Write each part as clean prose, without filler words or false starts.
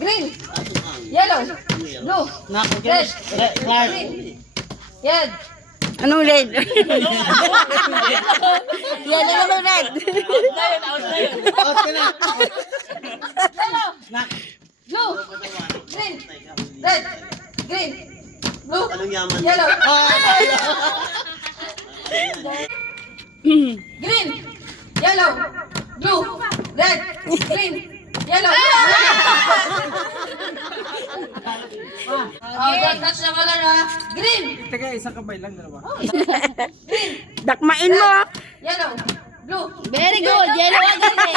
Green. Yellow. Blue. Red. Green. Red. Anong red? Yellow naman red. Out ka na. Yellow. Blue. Green. Red. Green. Blue. Yellow. Green. Yellow. Blue. Red. Green. Yellow. Oh, touch na color ha. Green. Teka, isang kamay lang, dalawa. Dakmain mo. Yellow. Blue. Very good. Yellow agad eh.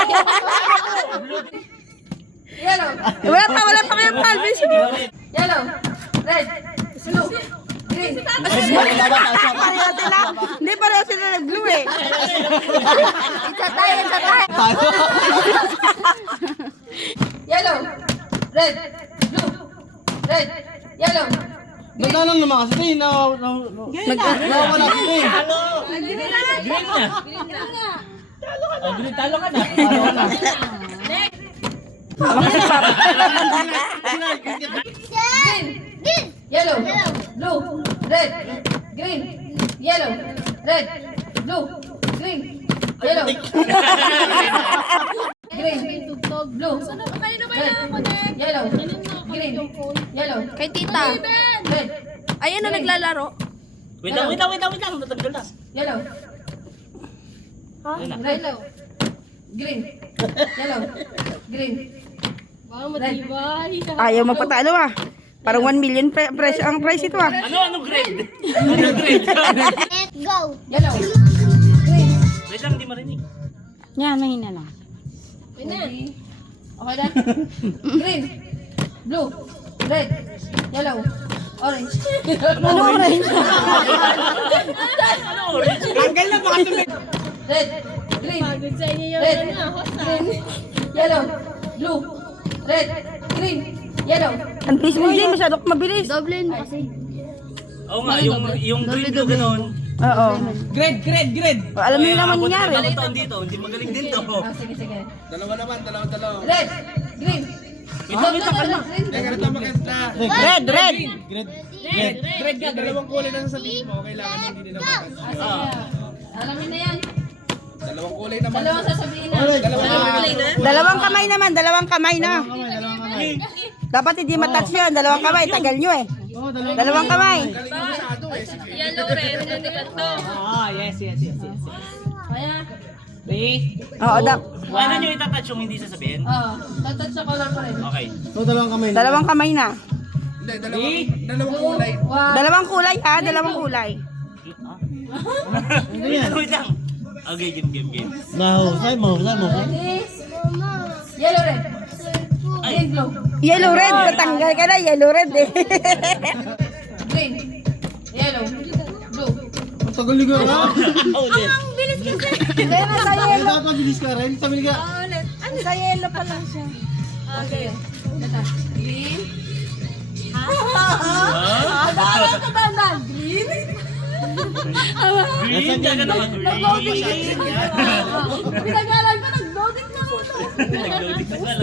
Yellow. Wala pa kayong palbis. Yellow. Red. Blue. Green. Pareho sila. Hindi pareho sila nag-blue eh. Isa tayo. Yellow. Red. Blue. Red. Yellow. Ganda lang naman kasi nawawala sila eh. Talo ka na. Green. Yellow. Blue. Red. Green. Yellow. Red. Blue. Green. Yellow. Green. Blue. Red. Yellow. Green. Yellow. Kay tita. Red. Ayan na naglalaro. Wait lang. Natanggal na. Yellow. Red. Green. Yellow. Green. Red. Ayaw magpatalo ah. Parang 1 million presyo ang price ito ah. Ano grade? Ano grade? Let's go. Yellow. Green. Wait lang, hindi marinig. Yan, mahina lang. Okay na? Green. Blue. Red. Yellow. Orange. Ano orange? Tanggal na baka tuloy. Red. Green. Red. Green. Yellow. Blue. Red. Green. Yellow. Ang bilis mo din, masyado ka mabilis. Doble mo kasi. Oo nga, yung green blue ganun. Oo. Grade. Alam mo yung naman nangyari. Dalawang taon dito, hindi magaling din to. Sige. Dalawa naman. Red. Green. Wait lang. Teka, ito maganda. Red. Grade ka, dalawang kulay na sasabihin mo. Kailangan hindi nila maganda. Alamin na yan. Dalawang kulay naman. Dalawang sasabihin na. Dalawang kamay na. Dapat hindi matouch yun. Dalawang kamay. Tagal nyo eh. Dalawang kamay. Yellow, red, and ito. Yes. Kaya. Oo, Ano nyo itatouch yung hindi sasabihin? Tatouch sa color pa rin. Okay. dalawang kamay na. Hindi, dalawang kulay. Dalawang kulay ha. Dalawang kulay. Wait lang. Okay, game. Ready? Yellow, red. Green, blue. Yellow red. Patanggal ka na. Yellow red eh. Green. Yellow. Blue. Ang tagal ligaw na. Kaya nasa yellow. Dapat mabilis ka rin. Sabi ka. Sa yellow pa lang siya. Okay. Green. Green, jaga naman. Green. Pinagalan ko, nag-loading na ako. Nag-loading na lang.